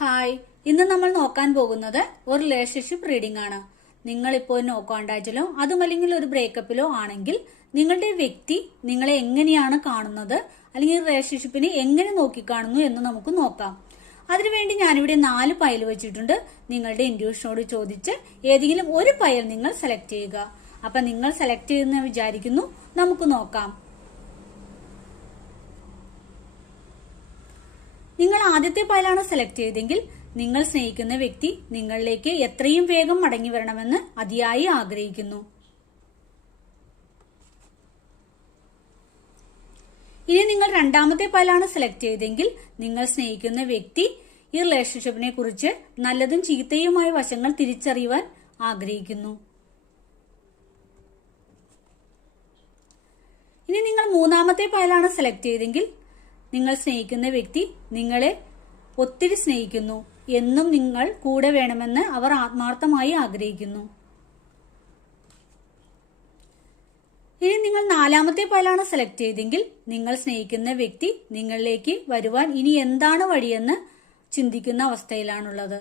Hi, ഇന്ന് നമ്മൾ നോക്കാൻ പോകുന്നത് ഒരു റിലേഷൻഷിപ്പ് റീഡിംഗ് ആണ്. നിങ്ങളിപ്പോൾ നോ കോണ്ടാക്റ്റിലോ അതുമല്ലെങ്കിൽ ഒരു ബ്രേക്കപ്പിലോ ആണെങ്കിൽ നിങ്ങളുടെ വ്യക്തി നിങ്ങളെ എങ്ങനെയാണ് കാണുന്നത്, അല്ലെങ്കിൽ റിലേഷൻഷിപ്പിനെ എങ്ങനെ നോക്കിക്കാണുന്നു എന്ന് നമുക്ക് നോക്കാം. അതിനുവേണ്ടി ഞാനിവിടെ 4 പൈൽ വെച്ചിട്ടുണ്ട്. നിങ്ങളുടെ ഇൻഡ്യൂഷനോട് ചോദിച്ച് ഏതെങ്കിലും ഒരു പൈൽ നിങ്ങൾ സെലക്ട് ചെയ്യുക. അപ്പൊ നിങ്ങൾ സെലക്ട് ചെയ്യുന്ന വിചാരിക്കുന്നു. നമുക്ക് നോക്കാം. നിങ്ങൾ ആദ്യത്തെ പൈലാണ് സെലക്ട് ചെയ്തെങ്കിൽ നിങ്ങൾ സ്നേഹിക്കുന്ന വ്യക്തി നിങ്ങളിലേക്ക് എത്രയും വേഗം മടങ്ങി വരണമെന്ന് അതിയായി ആഗ്രഹിക്കുന്നു. ഇനി നിങ്ങൾ രണ്ടാമത്തെ പൈലാണ് സെലക്ട് ചെയ്തെങ്കിൽ നിങ്ങൾ സ്നേഹിക്കുന്ന വ്യക്തി ഈ റിലേഷൻഷിപ്പിനെ കുറിച്ച് നല്ലതും ചീത്തയുമായ വശങ്ങൾ തിരിച്ചറിയുവാൻ ആഗ്രഹിക്കുന്നു. ഇനി നിങ്ങൾ മൂന്നാമത്തെ പൈലാണ് സെലക്ട് ചെയ്തെങ്കിൽ നിങ്ങൾ സ്നേഹിക്കുന്ന വ്യക്തി നിങ്ങളെ ഒത്തിരി സ്നേഹിക്കുന്നു, എന്നും നിങ്ങൾ കൂടെ വേണമെന്ന് അവർ ആത്മാർത്ഥമായി ആഗ്രഹിക്കുന്നു. ഇനി നിങ്ങൾ നാലാമത്തെ പൈലാണ് സെലക്ട് ചെയ്തെങ്കിൽ നിങ്ങൾ സ്നേഹിക്കുന്ന വ്യക്തി നിങ്ങളിലേക്ക് വരുവാൻ ഇനി എന്താണ് വഴിയെന്ന് ചിന്തിക്കുന്ന അവസ്ഥയിലാണുള്ളത്.